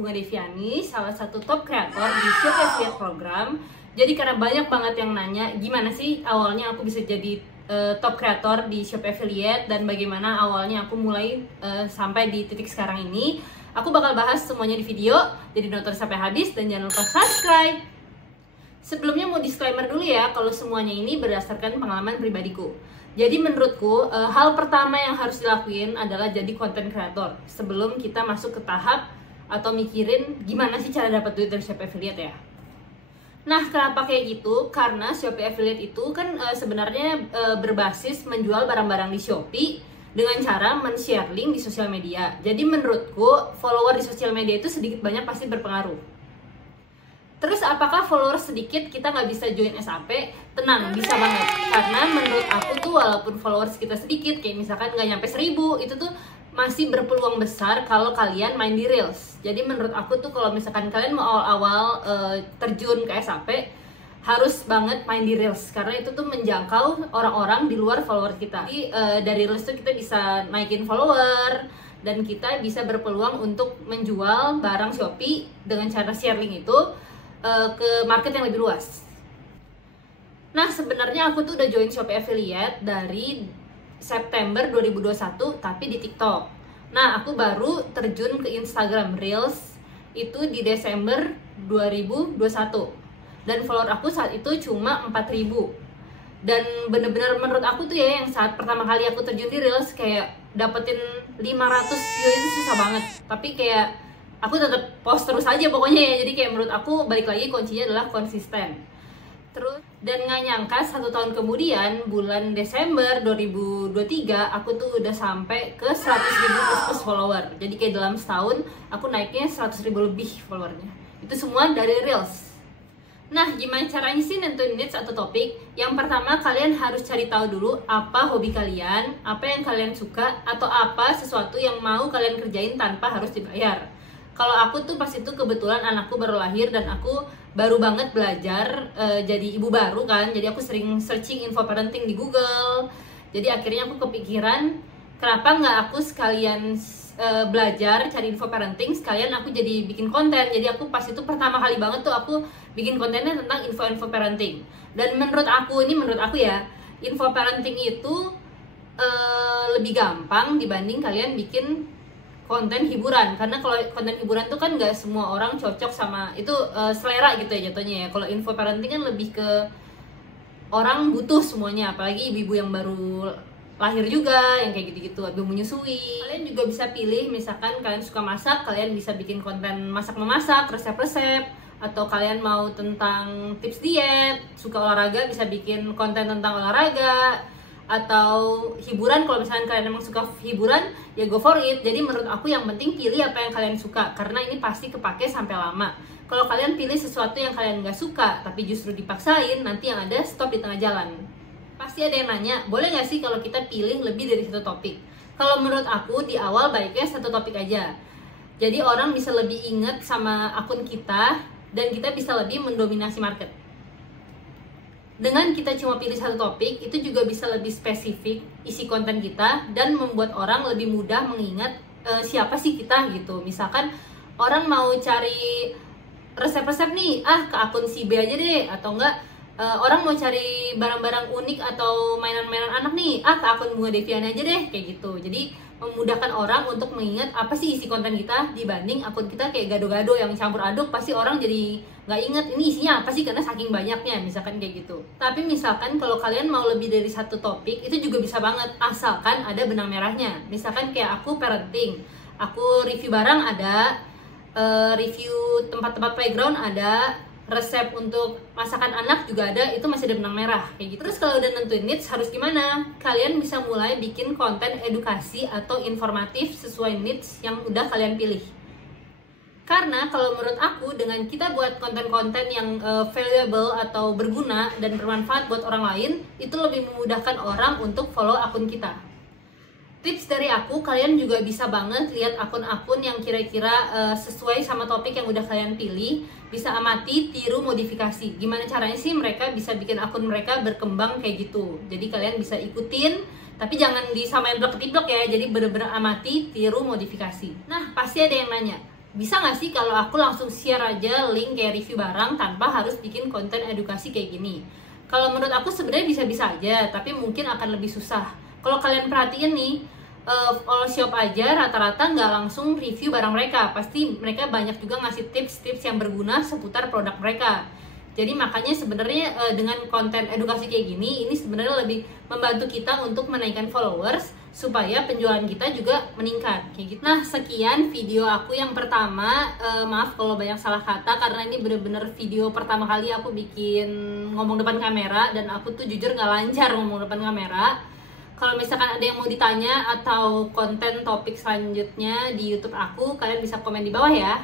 Bunga Deviani, salah satu top kreator di Shopee Affiliate Program. Jadi karena banyak banget yang nanya, gimana sih awalnya aku bisa jadi top kreator di Shopee Affiliate dan bagaimana awalnya aku mulai sampai di titik sekarang ini. Aku bakal bahas semuanya di video, jadi nonton sampai habis dan jangan lupa subscribe. Sebelumnya mau disclaimer dulu ya, kalau semuanya ini berdasarkan pengalaman pribadiku. Jadi menurutku, hal pertama yang harus dilakuin adalah jadi content creator sebelum kita masuk ke tahap atau mikirin gimana sih cara dapat duit dari Shopee Affiliate ya. Nah, kenapa kayak gitu? Karena Shopee Affiliate itu kan sebenarnya berbasis menjual barang-barang di Shopee dengan cara men-share link di sosial media. Jadi menurutku, follower di sosial media itu sedikit banyak pasti berpengaruh. Terus apakah follower sedikit kita nggak bisa join SAP? Tenang, bisa banget. Karena menurut aku tuh walaupun followers kita sedikit, kayak misalkan nggak nyampe 1000, itu tuh masih berpeluang besar kalau kalian main di Reels. Jadi menurut aku tuh kalau misalkan kalian mau awal-awal terjun ke SAP, harus banget main di Reels. Karena itu tuh menjangkau orang-orang di luar follower kita. Jadi dari Reels tuh kita bisa naikin follower, dan kita bisa berpeluang untuk menjual barang Shopee dengan cara share link itu ke market yang lebih luas. Nah, sebenarnya aku tuh udah join Shopee Affiliate dari September 2021 tapi di TikTok. Nah, aku baru terjun ke Instagram Reels itu di Desember 2021. Dan follower aku saat itu cuma 4000. Dan bener-bener menurut aku tuh ya, yang saat pertama kali aku terjun di Reels kayak dapetin 500 view itu susah banget. Tapi kayak aku tetap post terus aja pokoknya ya. Jadi kayak menurut aku balik lagi kuncinya adalah konsisten. Terus dan nggak nyangka 1 tahun kemudian bulan Desember 2023 aku tuh udah sampai ke 100.000 plus follower. Jadi kayak dalam setahun aku naiknya 100.000 lebih followernya. Itu semua dari Reels. Nah, gimana caranya sih nentuin niche atau topik? Yang pertama, kalian harus cari tahu dulu apa hobi kalian, apa yang kalian suka, atau apa sesuatu yang mau kalian kerjain tanpa harus dibayar. Kalau aku tuh pas itu kebetulan anakku baru lahir dan aku baru banget belajar jadi ibu baru kan. Jadi aku sering searching info parenting di Google. Jadi akhirnya aku kepikiran, kenapa nggak aku sekalian belajar cari info parenting, sekalian aku jadi bikin konten. Jadi aku pas itu pertama kali banget tuh aku bikin kontennya tentang info-info parenting. Dan menurut aku ya, info parenting itu lebih gampang dibanding kalian bikin konten hiburan. Karena kalau konten hiburan tuh kan nggak semua orang cocok sama itu, selera gitu ya jatuhnya ya. Kalau info parenting kan lebih ke orang butuh semuanya, apalagi ibu-ibu yang baru lahir juga, yang kayak gitu-gitu, ibu menyusui. Kalian juga bisa pilih, misalkan kalian suka masak, kalian bisa bikin konten masak-memasak, resep-resep. Atau kalian mau tentang tips diet, suka olahraga, bisa bikin konten tentang olahraga. Atau hiburan, kalau misalkan kalian emang suka hiburan, ya go for it. Jadi menurut aku yang penting pilih apa yang kalian suka, karena ini pasti kepake sampai lama. Kalau kalian pilih sesuatu yang kalian gak suka, tapi justru dipaksain, nanti yang ada stop di tengah jalan. Pasti ada yang nanya, boleh gak sih kalau kita pilih lebih dari satu topik? Kalau menurut aku, di awal baiknya satu topik aja. Jadi orang bisa lebih inget sama akun kita, dan kita bisa lebih mendominasi market. Dengan kita cuma pilih satu topik, itu juga bisa lebih spesifik isi konten kita, dan membuat orang lebih mudah mengingat siapa sih kita gitu. Misalkan orang mau cari resep-resep nih, ke akun si B aja deh. Atau enggak, orang mau cari barang-barang unik atau mainan-mainan anak nih, ke akun Bunga Deviani aja deh, kayak gitu. Jadi memudahkan orang untuk mengingat apa sih isi konten kita, dibanding akun kita kayak gado-gado yang campur aduk, pasti orang jadi nggak inget ini isinya apa sih karena saking banyaknya, misalkan kayak gitu. Tapi misalkan kalau kalian mau lebih dari satu topik, itu juga bisa banget, asalkan ada benang merahnya. Misalkan kayak aku parenting, aku review barang ada, review tempat-tempat playground ada, resep untuk masakan anak juga ada, itu masih ada benang merah kayak gitu. Terus kalau udah nentuin niche harus gimana? Kalian bisa mulai bikin konten edukasi atau informatif sesuai niche yang udah kalian pilih. Karena kalau menurut aku, dengan kita buat konten-konten yang valuable atau berguna dan bermanfaat buat orang lain, itu lebih memudahkan orang untuk follow akun kita. Tips dari aku, kalian juga bisa banget lihat akun-akun yang kira-kira sesuai sama topik yang udah kalian pilih. Bisa amati, tiru, modifikasi. Gimana caranya sih mereka bisa bikin akun mereka berkembang kayak gitu. Jadi kalian bisa ikutin, tapi jangan disamain blok-blok ya. Jadi bener-bener amati, tiru, modifikasi. Nah, pasti ada yang nanya, bisa nggak sih kalau aku langsung share aja link kayak review barang tanpa harus bikin konten edukasi kayak gini? Kalau menurut aku sebenarnya bisa-bisa aja, tapi mungkin akan lebih susah. Kalau kalian perhatiin nih, all shop aja rata-rata nggak langsung review barang mereka. Pasti mereka banyak juga ngasih tips-tips yang berguna seputar produk mereka. Jadi makanya sebenarnya dengan konten edukasi kayak gini, ini sebenarnya lebih membantu kita untuk menaikkan followers supaya penjualan kita juga meningkat kayak gitu. Nah, sekian video aku yang pertama. Maaf kalau banyak salah kata karena ini bener-bener video pertama kali aku bikin ngomong depan kamera, dan aku tuh jujur nggak lancar ngomong depan kamera. Kalau misalkan ada yang mau ditanya atau konten topik selanjutnya di YouTube aku, kalian bisa komen di bawah ya.